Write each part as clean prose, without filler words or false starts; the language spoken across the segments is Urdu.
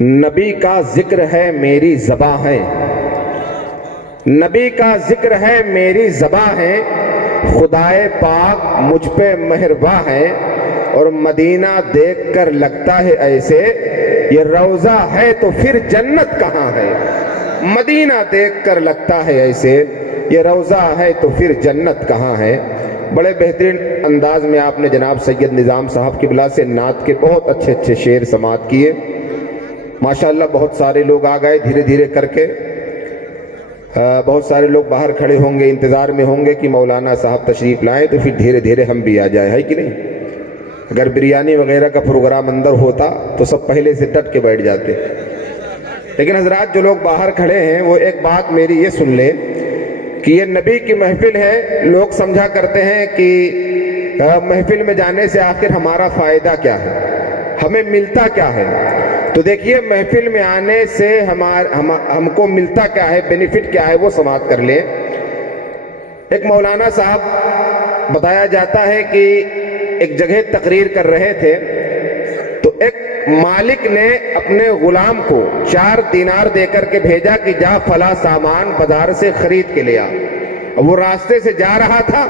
نبی کا ذکر ہے میری زباں ہے، نبی کا ذکر ہے میری زباں ہے، خدائے پاک مجھ پہ مہرباں ہے، اور مدینہ دیکھ کر لگتا ہے ایسے یہ روضہ ہے تو پھر جنت کہاں ہے۔ مدینہ دیکھ کر لگتا ہے ایسے یہ روضہ ہے تو پھر جنت کہاں ہے۔ بڑے بہترین انداز میں آپ نے جناب سید نظام صاحب قبلہ سے نعت کے بہت اچھے اچھے شعر سماعت کیے۔ ماشاءاللہ بہت سارے لوگ آ گئے دھیرے دھیرے کر کے، بہت سارے لوگ باہر کھڑے ہوں گے، انتظار میں ہوں گے کہ مولانا صاحب تشریف لائیں تو پھر دھیرے دھیرے ہم بھی آ جائیں، ہے کہ نہیں؟ اگر بریانی وغیرہ کا پروگرام اندر ہوتا تو سب پہلے سے ڈٹ کے بیٹھ جاتے، لیکن حضرات جو لوگ باہر کھڑے ہیں وہ ایک بات میری یہ سن لیں کہ یہ نبی کی محفل ہے۔ لوگ سمجھا کرتے ہیں کہ محفل میں جانے سے آخر ہمارا فائدہ کیا ہے، ہمیں ملتا کیا ہے؟ تو دیکھیے محفل میں آنے سے ہم کو ملتا کیا ہے، بینیفٹ کیا ہے، وہ سماعت کر لیں۔ ایک مولانا صاحب بتایا جاتا ہے کہ ایک جگہ تقریر کر رہے تھے تو ایک مالک نے اپنے غلام کو 4 دینار دے کر کے بھیجا کہ جا فلاں سامان بازار سے خرید کے لیا۔ وہ راستے سے جا رہا تھا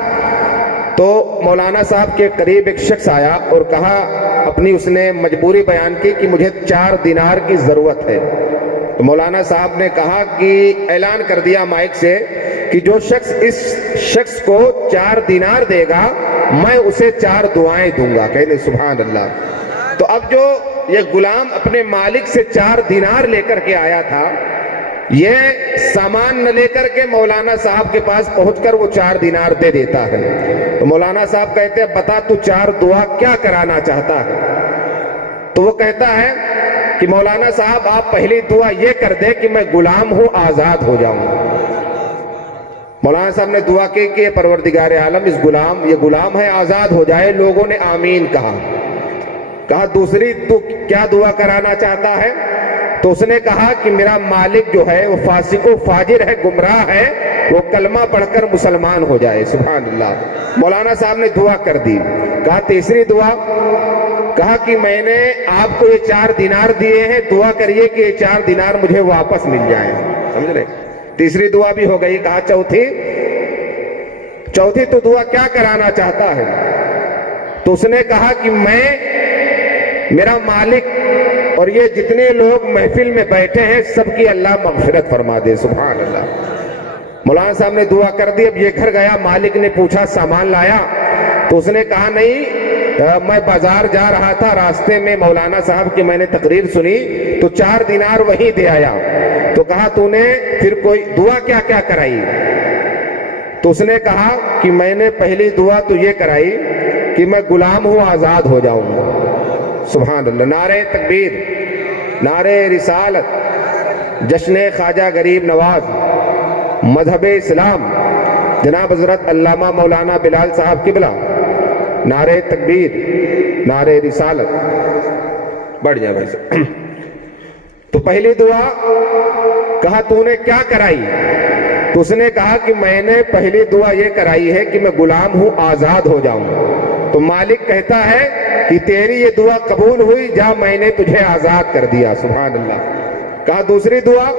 تو مولانا صاحب کے قریب ایک شخص آیا اور کہا، اپنی اس نے مجبوری بیان کی کہ مجھے 4 دینار کی ضرورت ہے۔ تو مولانا صاحب نے کہا کہ اعلان کر دیا مائک سے کہ جو شخص اس شخص کو 4 دینار دے گا میں اسے 4 دعائیں دوں گا۔ کہتے سبحان اللہ۔ تو اب جو یہ غلام اپنے مالک سے 4 دینار لے کر کے آیا تھا، یہ سامان نہ لے کر کے مولانا صاحب کے پاس پہنچ کر وہ 4 دینار دے دیتا ہے۔ تو مولانا صاحب کہتے ہیں بتا تو 4 دعا کیا کرانا چاہتا ہے؟ تو وہ کہتا ہے کہ مولانا صاحب آپ پہلی دعا یہ کر دیں کہ میں غلام ہوں، آزاد ہو جاؤں۔ مولانا صاحب نے دعا کی کہ پروردگار عالم یہ غلام ہے، آزاد ہو جائے۔ لوگوں نے آمین کہا۔ کہا دوسری تو کیا دعا کرانا چاہتا ہے؟ تو اس نے کہا کہ میرا مالک جو ہے وہ فاسق و فاجر ہے، گمراہ ہے، وہ کلمہ پڑھ کر مسلمان ہو جائے۔ سبحان اللہ۔ مولانا صاحب نے دعا کر دی۔ کہا تیسری دعا؟ کہا کہ میں نے آپ کو یہ 4 دینار دیے ہیں، دعا کریے کہ یہ 4 دینار مجھے واپس مل جائیں۔ سمجھ رہے؟ تیسری دعا بھی ہو گئی۔ کہا چوتھی تو دعا کیا کرانا چاہتا ہے؟ تو اس نے کہا کہ میرا مالک اور یہ جتنے لوگ محفل میں بیٹھے ہیں سب کی اللہ مغفرت فرما دے۔ سبحان اللہ۔ مولانا صاحب نے دعا کر دی۔ اب یہ گھر گیا، مالک نے پوچھا سامان لایا؟ تو اس نے کہا نہیں، میں بازار جا رہا تھا، راستے میں مولانا صاحب کی میں نے تقریر سنی تو 4 دینار وہیں دے آیا۔ تو کہا تو نے پھر کوئی دعا کیا کیا کرائی؟ تو اس نے کہا کہ میں نے پہلی دعا تو یہ کرائی کہ میں غلام ہوں، آزاد ہو جاؤں۔ سبحان اللہ۔ نعرہ تکبیر، نعرہ رسالت، جشن خواجہ غریب نواز، مذہب اسلام، جناب حضرت علامہ مولانا بلال صاحب قبلہ، نعرہ تکبیر، نعرہ رسالت۔ بڑھ جائے بھائی صاحب۔ تو پہلی دعا کہا تو نے کیا کرائی؟ تو اس نے کہا کہ میں نے پہلی دعا یہ کرائی ہے کہ میں غلام ہوں، آزاد ہو جاؤں۔ تو مالک کہتا ہے کہ تیری یہ دعا قبول ہوئی، جا میں نے تجھے آزاد کر دیا۔ سبحان اللہ۔ کہا دوسری دعا؟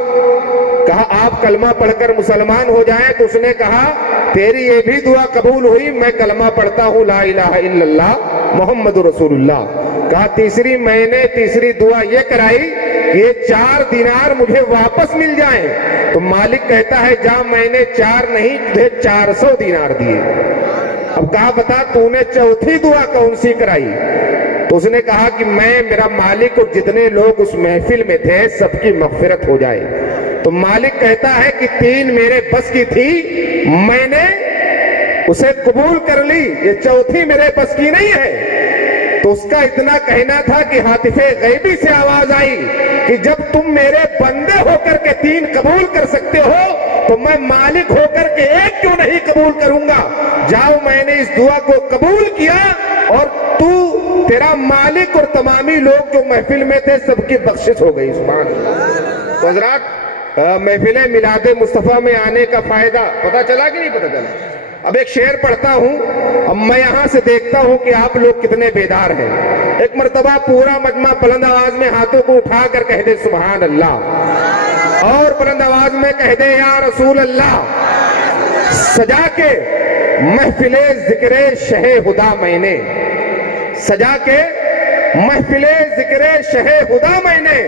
کہا آپ کلمہ پڑھ کر مسلمان ہو جائیں۔ تو اس نے کہا تیری یہ بھی دعا قبول ہوئی، میں کلمہ پڑھتا ہوں لا الہ الا اللہ محمد رسول اللہ۔ کہا تیسری دعا یہ کرائی کہ یہ 4 دینار مجھے واپس مل جائیں۔ تو مالک کہتا ہے جا میں نے 4 نہیں تجھے 400 دینار دیے۔ اب کہا بتا تو نے چوتھی دعا کون سی کرائی؟ تو اس نے کہا کہ میرا مالک اور جتنے لوگ اس محفل میں تھے سب کی مغفرت ہو جائے۔ تو مالک کہتا ہے کہ 3 میرے بس کی تھی، میں نے اسے قبول کر لی، یہ چوتھی میرے بس کی نہیں ہے۔ تو اس کا اتنا کہنا تھا کہ ہاتف غیبی سے آواز آئی کہ جب تم میرے بندے ہو کر کے 3 قبول کر سکتے ہو تو میں مالک ہو کر کے 1 کیوں نہیں قبول کروں گا؟ جاؤ میں نے اس دعا کو قبول کیا اور تیرا مالک اور تمامی لوگ جو محفل میں تھے سب کی بخشش ہو گئی۔ سبحان اللہ۔ تو حضرات محفل میلاد مصطفیٰ میں آنے کا فائدہ پتہ چلا کہ نہیں پتہ چلا؟ اب ایک شعر پڑھتا ہوں، اب میں یہاں سے دیکھتا ہوں کہ آپ لوگ کتنے بیدار ہیں۔ ایک مرتبہ پورا مجمع بلند آواز میں ہاتھوں کو اٹھا کر کہہ دے سبحان اللہ، اور بلند آواز میں کہہ دے یا رسول اللہ۔ سجا کے محفل ذکر شہ خدا میں نے، سجا کے محفل ذکر شہ خدا میں نے،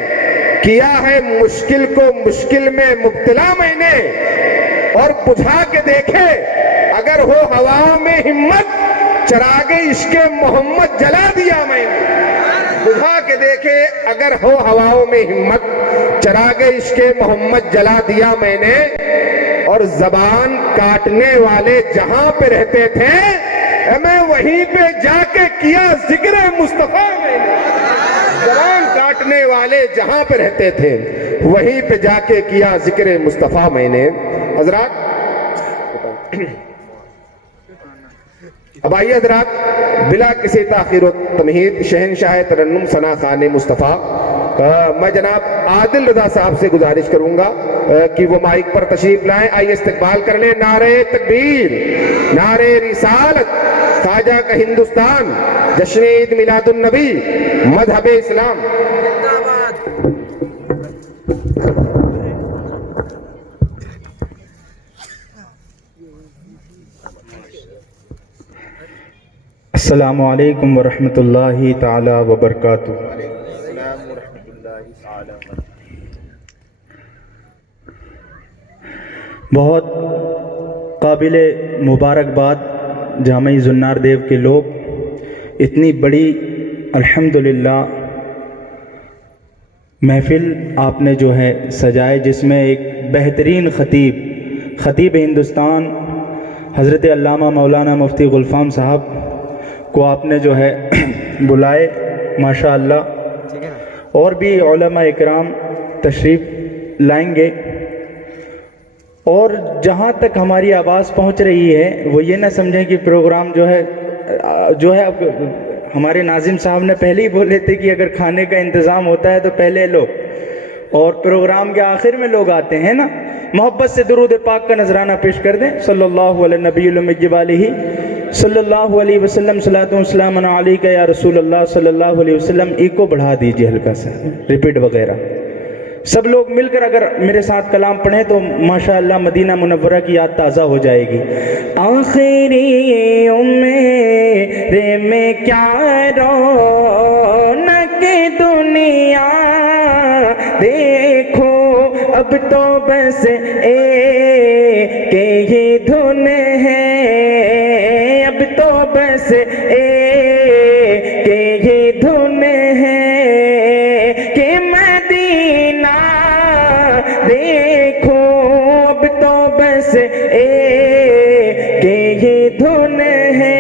کیا ہے مشکل کو مشکل میں مبتلا میں نے، اور بجھا کے دیکھے اگر ہو ہوا میں ہمت، چراغ عشق محمد جلا دیا میں نے۔ بجھا کے دیکھے اگر ہو ہواؤں میں ہمت، چراغ عشق محمد جلا دیا میں نے، اور زبان کاٹنے والے جہاں پہ رہتے تھے میں وہیں پہ جا کے کیا ذکر مصطفیٰ میں نے۔ زبان کاٹنے والے جہاں پہ رہتے تھے وہیں پہ جا کے کیا ذکر مصطفیٰ میں نے۔ حضرات اب آئیے حضرات، بلا کسی تاخیر و تمہید شہنشاہ ترنم ثنا خان مصطفیٰ، میں جناب عادل رضا صاحب سے گزارش کروں گا کہ وہ مائک پر تشریف لائیں۔ آئیے استقبال کر لیں۔ نعرہ تکبیر، نعرہ رسالت، خواجہ کا ہندوستان، جشن عید میلاد النبی، مذہب اسلام۔ السلام علیکم ورحمۃ اللہ تعالی وبرکاتہ۔ بہت قابل مبارکباد جامعہ زنار دیو کے لوگ، اتنی بڑی الحمدللہ محفل آپ نے جو ہے سجائے، جس میں ایک بہترین خطیب ہندوستان حضرت علامہ مولانا مفتی غلفام صاحب کو آپ نے جو ہے بلائے ماشاءاللہ، اور بھی علماء اکرام تشریف لائیں گے۔ اور جہاں تک ہماری آواز پہنچ رہی ہے وہ یہ نہ سمجھیں کہ پروگرام جو ہے اب ہمارے ناظم صاحب نے پہلے ہی بولے تھے کہ اگر کھانے کا انتظام ہوتا ہے تو پہلے لو، اور پروگرام کے آخر میں لوگ آتے ہیں نا۔ محبت سے درود پاک کا نذرانہ پیش کر دیں۔ صلی اللہ علیہ نبی الامی علیہ صلی اللہ علیہ وسلم، صلاۃ و سلام علیک یا رسول اللہ صلی اللہ علیہ وسلم۔ ایک کو بڑھا دیجئے ہلکا سا، ریپیٹ وغیرہ۔ سب لوگ مل کر اگر میرے ساتھ کلام پڑھیں تو ماشاءاللہ مدینہ منورہ کی یاد تازہ ہو جائے گی۔ آخری عمر میں کیا رونق دنیا دیکھو، اب تو بس ایک ہی دھن ہے، اب تو بس ایک ہی دھن ہے کہ مدینہ دیکھو، اب تو بس ایک ہی دھن ہے،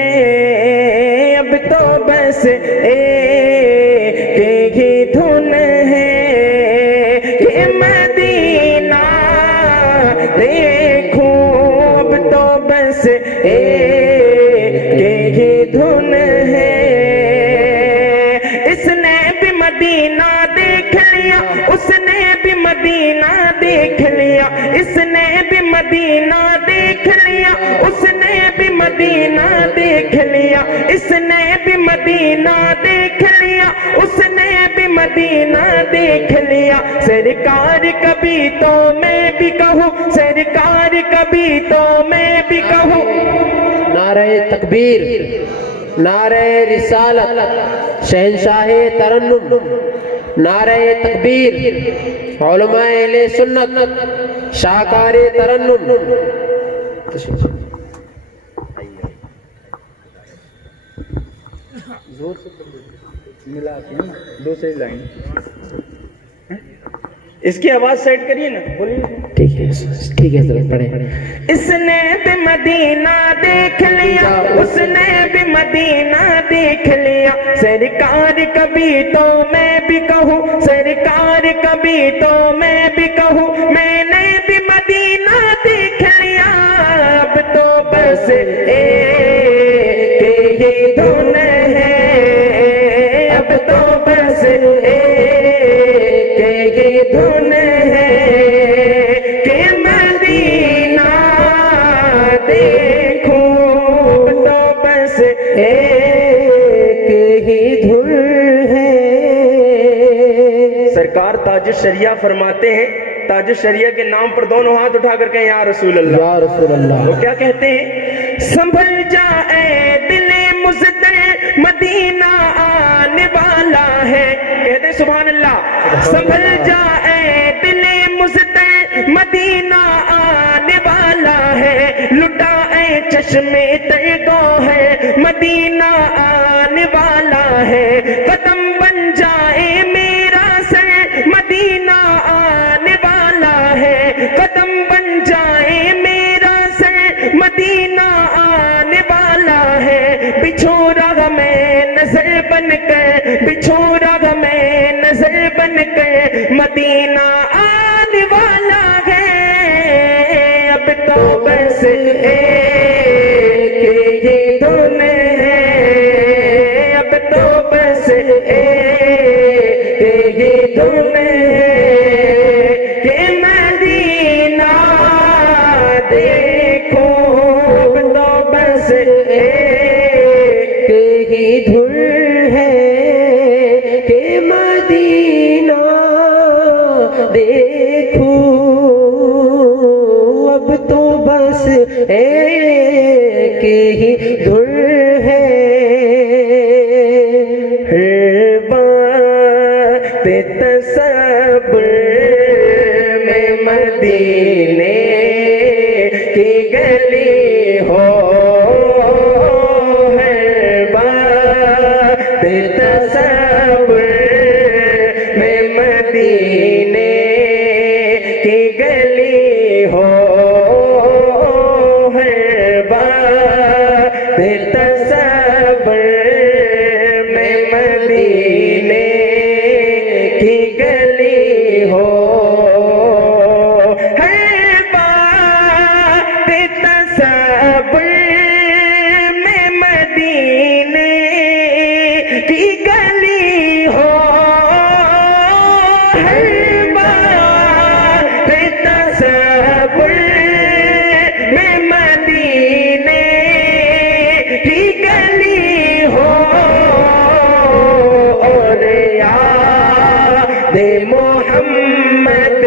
اب تو بس ایک ہی دھن ہے کہ مدینہ دیکھو، اب تو بس ایک ہی دھن ہے۔ اس نے بھی مدینہ دیکھ لیا، اس نے بھی مدینہ دیکھ لیا، اس نے بھی مدینہ دیکھ لیا، اس نے بھی مدینہ دیکھ لیا، اس نے بھی مدینہ دیکھ لیا، اس نے بھی مدینہ دیکھ لیا۔ سرکار کبھی تو میں بھی کہوں، سرکار کبھی تو میں بھی کہوں۔ نعرہ تکبیر، نعرہ رسالت، شہنشاہ ترنم، نعرہ تکبیر، علماء اہل سنت، شاہکار ترنم۔ ملا دوسری لائن، اس کی آواز سیٹ کریے نا، بولیے۔ ٹھیک ہے ضرور پڑھیں۔ اس نے بھی مدینہ دیکھ لیا، اس نے بھی مدینہ دیکھ لیا، سرکار کبھی تو میں بھی کہوں، سرکار کبھی تو میں بھی کہوں، میں نے بھی مدینہ دیکھ لیا، اب تو بس ایک ہی دھن ہے، اب تو بس ایک ہی دھن ہے کہ مدینہ دیکھوں، الشریعہ فرماتے ہیں، تاج الشریعہ کے نام پر دونوں ہاتھ اٹھا کر کہیں یا رسول اللہ. یا رسول اللہ. وہ کیا کہتے ہیں؟ سنبھل جا اے دل مزدر، مدینہ آنے والا ہے. کہتے ہیں سبحان اللہ. سنبھل جا اے دل مزدر، مدینہ آنے والا ہے. لٹا اے چشمے ترگو ہے، مدینہ آنے والا ہے. قدم بن جائے میرا سر، مدینہ آنے والا ہے. قدم بن جائے میرا سر، مدینہ آنے والا ہے. بچھو راہ میں نظر بن کر، بچھو راہ میں نظر بن کر، مدینہ آنے والا ہے. اب تو بس ایک ہی دھن ہے، اب تو بس ایک ہی دھن ہے کہ مدینہ دیکھو. اب تو بس ایک ہی دھن ہے کہ مدینہ دیکھوں. اب تو بس ایک ہی دھن ہے. ہر بات تصور میں مدینے کی گلی ہو، ہر بات تصور میں مدینے کی گلی ہو، ہر بات تصور میں مدینے کی گلی ہو. ہر بات تصور میں مدینے کی گلی ہو، ہر بات تصور میں مدینے کی گلی ہو. اور یاد محمد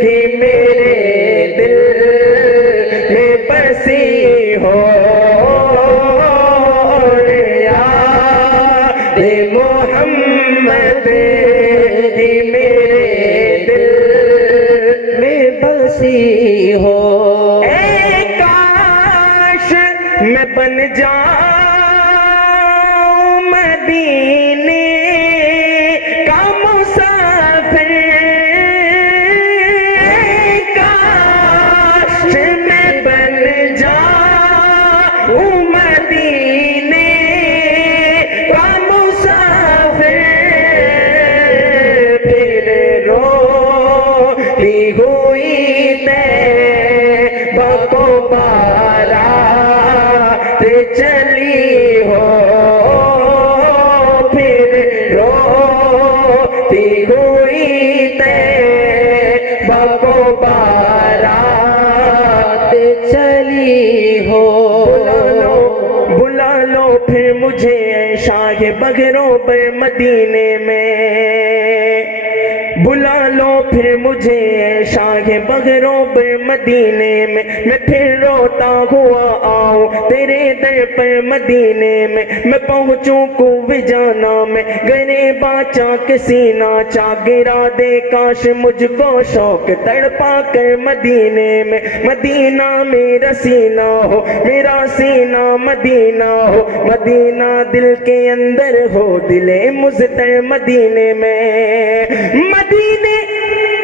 کی میرے دل میں بسی ہو. اور یاد محمد کی میرے دل میں بسی ہو. اے کاش میں بن جاؤں مدینے کا مسافر. اے کاش میں بن جاؤں مدینے کا مسافر. پھر روتی ہوئی طیبہ کو بارات چلی ہو. پھر روتی ہوئی طیبہ کو بارات چلی ہو. بلا لو پھر مجھے اے شاہ بغروں پر مدینے میں. بلا لو پھر مجھے اے شاہ بغروں پر مدینے میں. میں پھر روتا ہوا آؤں تیرے در پر مدینے میں. میں پہنچوں کوہ جانا میں گرے باچا کے سینہ چا گرا دے. کاش مجھ کو شوق تڑپا کر مدینے میں. مدینہ میرا سینہ ہو، میرا سینہ مدینہ ہو. مدینہ دل کے اندر ہو، دل مزدر مدینے میں. مدینے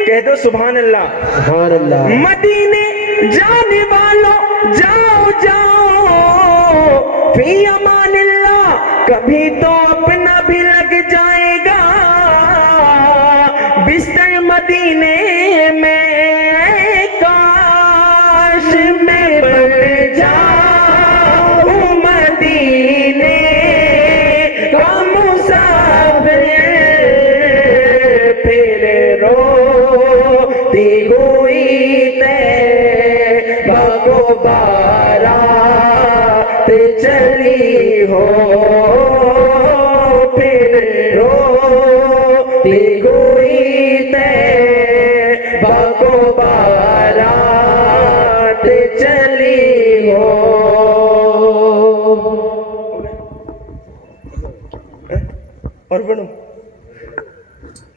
کہہ دو سبحان اللہ. سبحان اللہ. مدینے جانے والوں جاؤ جاؤ فی امان اللہ. کبھی تو اپنا بھی لگ جائے گا بستر مدینے میں. کاش میں بن جاؤں مدینے کا مسافر. پھر روتی ہوئی طیبہ کو بارات چلی ہو. پھر روتی ہوئی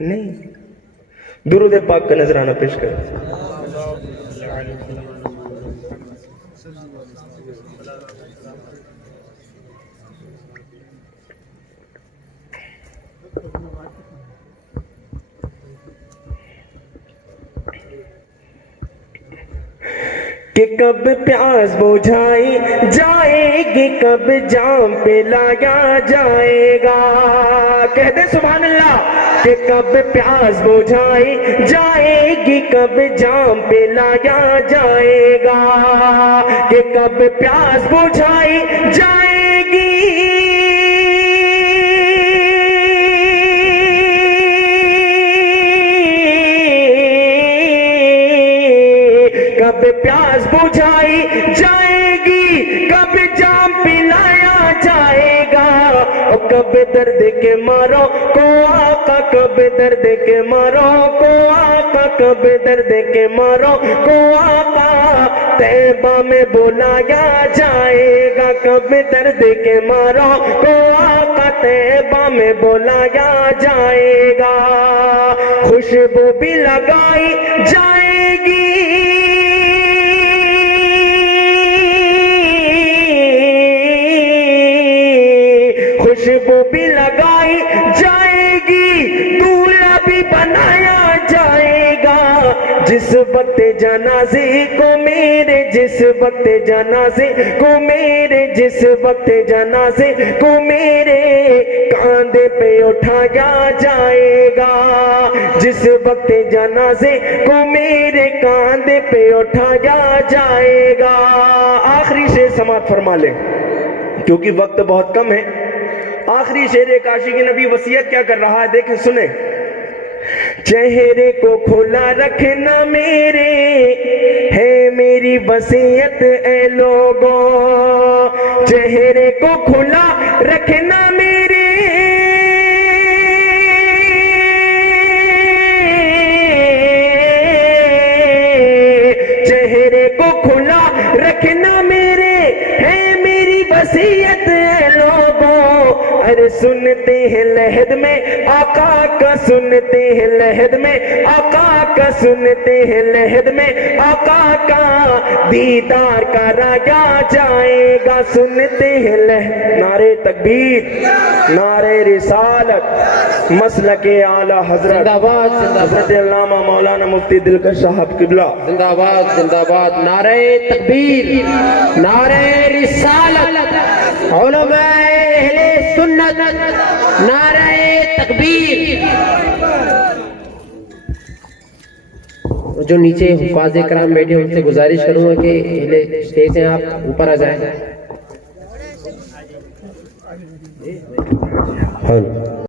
نہیں, درود پاک کا نذرانہ پیش کریں. کہ کب پیاس بجھائی جائے گی, کب جام پہ لایا جائے گا. کہہ دے سبحان اللہ. کہ کب پیاس بجھائی جائے گی, کب جام پہ لایا جائے گا. کہ کب پیاس بجھائی جائے گی, کب پیاس بجھائی جائے گی, کب جام پلایا جائے گا. اور کب درد کے ماروں کو آقا, کب درد کے ماروں کو آقا, کب درد کے ماروں کو آقا طیبہ میں بلایا جائے گا. کب درد کے ماروں کو آقا طیبہ میں بلایا jائے گا. خوشبو بھی لگائی جائے گی, خوشبو بھی لگائی جائے گی, دولہا بھی بنایا جائے گا. جس وقت جنازے کو میرے, جس وقت جنازے کو میرے, جس وقت جنازے کو میرے کاندھے پہ اٹھایا جائے گا. جس وقت جنازے کو میرے کاندھے پہ اٹھایا جائے گا. آخری شعر سماعت فرما لیں کیونکہ وقت بہت کم ہے. آخری شعر ایک عاشق نبی وصیت کیا کر رہا ہے, دیکھیں سنیں. چہرے کو کھلا رکھنا میرے ہے میری وصیت اے لوگوں. چہرے کو کھلا رکھنا میرے, چہرے کو کھلا رکھنا میرے ہے میری وصیت اے لوگوں. ارے سنتے ہیں لحد میں آقا کا, سنتے ہیں لحد میں آقا کا, سنتے ہیں لحد میں آقا کا دیدار کرایا جائے گا. سنتے ہیں لحد. نعرہ تکبیر, نعرہ رسالت, مسلک اعلی حضرت حضرت علامہ مولانا مفتی دلکش صاحب قبلہ زندہ باد, زندہ باد. نعرہ تکبیر, نعرہ رسالت, علماء اہل سنت, نعرہ تکبیر. جو نیچے حفاظ کرام بیٹھے ان سے گزارش کروں گا کہ اہل اسٹیج سے آپ اوپر آ جائیں.